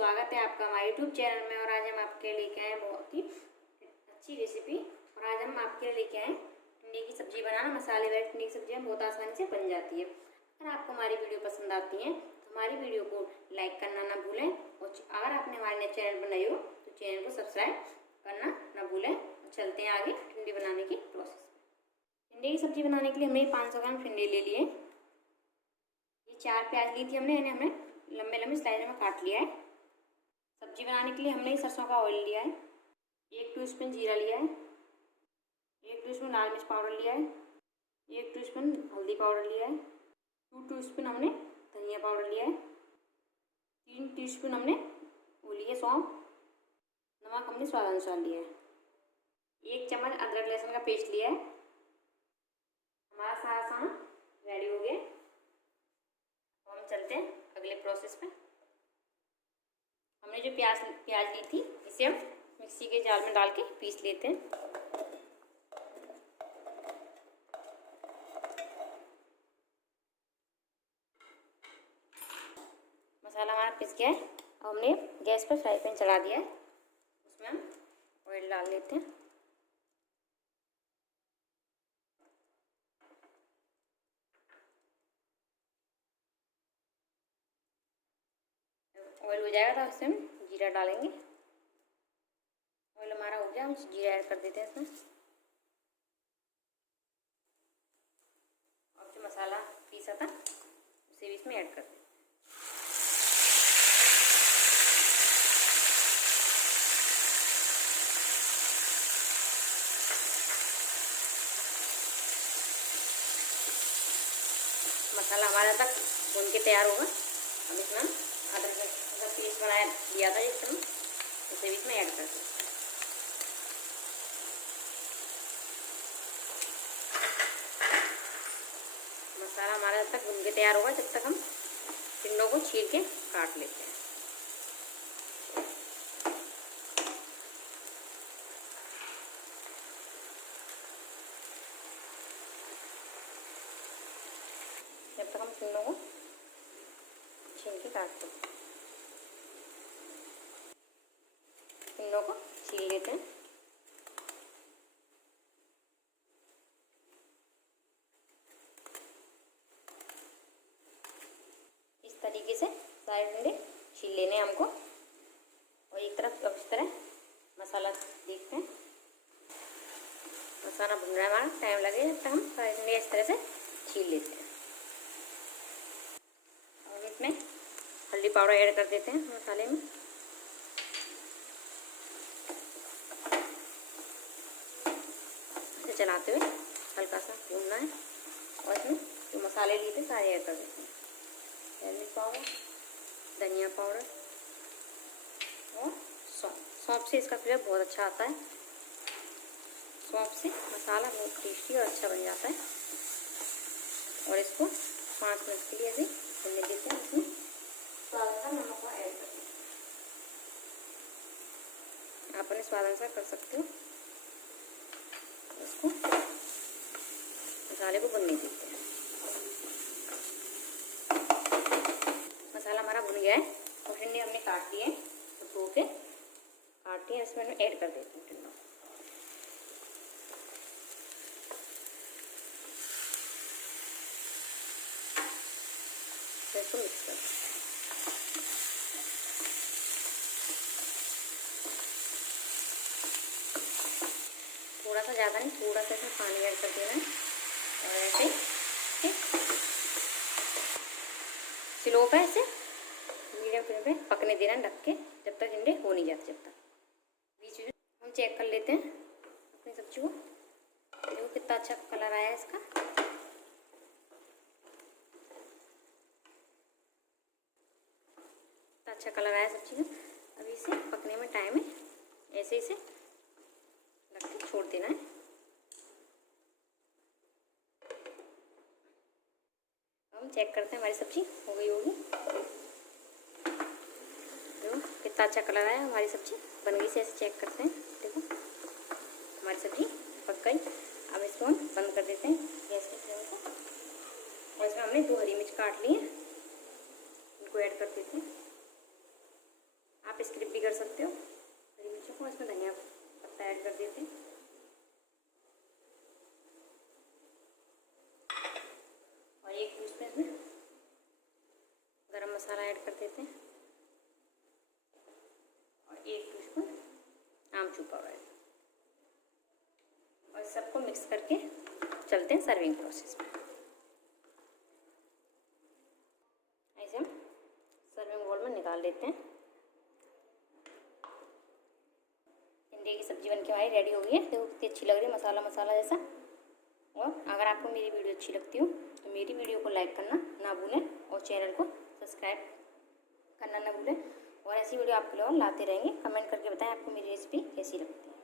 स्वागत है आपका हमारे यूट्यूब चैनल में। और आज हम आपके लेके आए बहुत ही अच्छी रेसिपी। और आज हम आपके लिए लेके आए टिंडे की सब्जी बनाना। मसाले वाली टिंडे की सब्जी बहुत आसानी से बन जाती है। अगर आपको हमारी वीडियो पसंद आती है तो हमारी वीडियो को लाइक करना ना भूलें। और अगर आपने हमारे नए चैनल बनाई हो तो चैनल को सब्सक्राइब करना ना भूलें। चलते हैं आगे टिंडे बनाने की प्रोसेस। टिंडे की सब्जी बनाने के लिए हमने 500 ग्राम टिंडे ले लिए। ये 4 प्याज ली थी हमने, इन्हें हमने लंबे लंबे स्लाइस में काट लिया है। सब्जी बनाने के लिए हमने सरसों का ऑयल लिया है। 1 टीस्पून जीरा लिया है। 1 टीस्पून लाल मिर्च पाउडर लिया है। 1 टीस्पून हल्दी पाउडर लिया है। 2 टीस्पून हमने धनिया पाउडर लिया है। 3 टीस्पून हमने वो लिए सौंफ। नमक हमने स्वाद अनुसार लिया है। 1 चम्मच अदरक लहसुन का पेस्ट लिया है। हमारा सारा सामान रेडी हो गया। तो हम चलते हैं अगले प्रोसेस पे। हमने जो प्याज ली थी इसे हम मिक्सी के जार में डाल के पीस लेते हैं। मसाला हमारा पिस गया है। अब हमने गैस पर फ्राई पैन चढ़ा दिया है। उसमें हम ऑयल डाल लेते हैं। ऑयल हो जाएगा तो उसमें हम जीरा डालेंगे। ऑयल हमारा हो गया, हम जीरा ऐड कर देते हैं इसमें। और जो मसाला पीसा था उसे भी इसमें ऐड कर दें। मसाला हमारा तक भून के तैयार होगा। अब इसमें अदरक का पेस्ट बनाया दिया था जिसमें उसे भी इसमें ऐड कर दें। मसाला हमारा जब तक भून के तैयार होगा जब तक हम टिंडों को छील के काट लेते हैं। जब तक हम टिंडों को छील के काटते हैं, टिंडों को छील लेते हैं। इस तरीके से सारे टिंडे छील लेने हैं हमको। और एक तरफ अब इस तरह मसाला देखते हैं। मसाला भुन रहा है हमारा, टाइम लगेगा जब तक हम सारे टिंडे इस तरह से छील लेते हैं। और इसमें हल्दी पाउडर ऐड कर देते हैं मसाले में। इसे चलाते हुए हल्का सा भूनना है। और इसमें जो मसाले लिए थे सारे ऐड कर देते हैं। मिर्च पाउडर, धनिया पाउडर और सौंफ से इसका फ्लेवर बहुत अच्छा आता है। सौंफ से मसाला बहुत टेस्टी और अच्छा बन जाता है। और इसको 5 मिनट के लिए ऐसे भूनने देते हैं। इसमें स्वाद अनुसार नमक को ऐड कर दें। आप अपने स्वाद अनुसार कर सकते हो। इसको मसाले को भुनने देते हैं। मसाला हमारा भुन गया है और टिंडे हमने काट लिए तो धो के काट दिए। इसमें ऐड कर देते हैं टिंडों। इसको मिक्स कर थोड़ा सा ज़्यादा नहीं, थोड़ा सा इसमें पानी ऐड कर देना है। और ऐसे स्लो पे ऐसे मीडियम फ्लेम पे पकने देना है ढक के, जब तक टिंडे हो नहीं जाते। जब तक बीच में हम चेक कर लेते हैं अपनी सब्जी को। देखो कितना अच्छा कलर आया है इसका। कितना अच्छा कलर आया सब्जी का। अभी इसे पकने में टाइम है, ऐसे इसे ढक के छोड़ देना है। हम चेक करते हैं हमारी सब्जी हो गई होगी। देखो कितना अच्छा कलर आया, हमारी सब्जी बन गई से ऐसे चेक करते हैं। देखो हमारी सब्जी पक गई। अब इसको हम बंद कर देते हैं गैस की फ्लेम को। और इसमें हमने 2 हरी मिर्च काट ली है, इनको ऐड कर देते हैं। आप स्किप भी कर सकते हो। हरी मिर्चों को इसमें धनिया पत्ता ऐड कर देते हैं और 1 टीस्पून इसमें गरम मसाला ऐड कर देते हैं और 1 टीस्पून आमचूर पाउडर और सबको मिक्स करके चलते हैं सर्विंग प्रोसेस में। ऐसे हम सर्विंग बाउल में निकाल लेते हैं। टिंडे की सब्जी बनके हमारी रेडी हो गई है। देखो कितनी अच्छी लग रही है, मसाला मसाला जैसा। और अगर आपको मेरी वीडियो अच्छी लगती हो तो मेरी वीडियो को लाइक करना ना भूलें और चैनल को सब्सक्राइब करना ना भूलें। और ऐसी वीडियो आपके लिए और लाते रहेंगे। कमेंट करके बताएं आपको मेरी रेसिपी कैसी लगती है।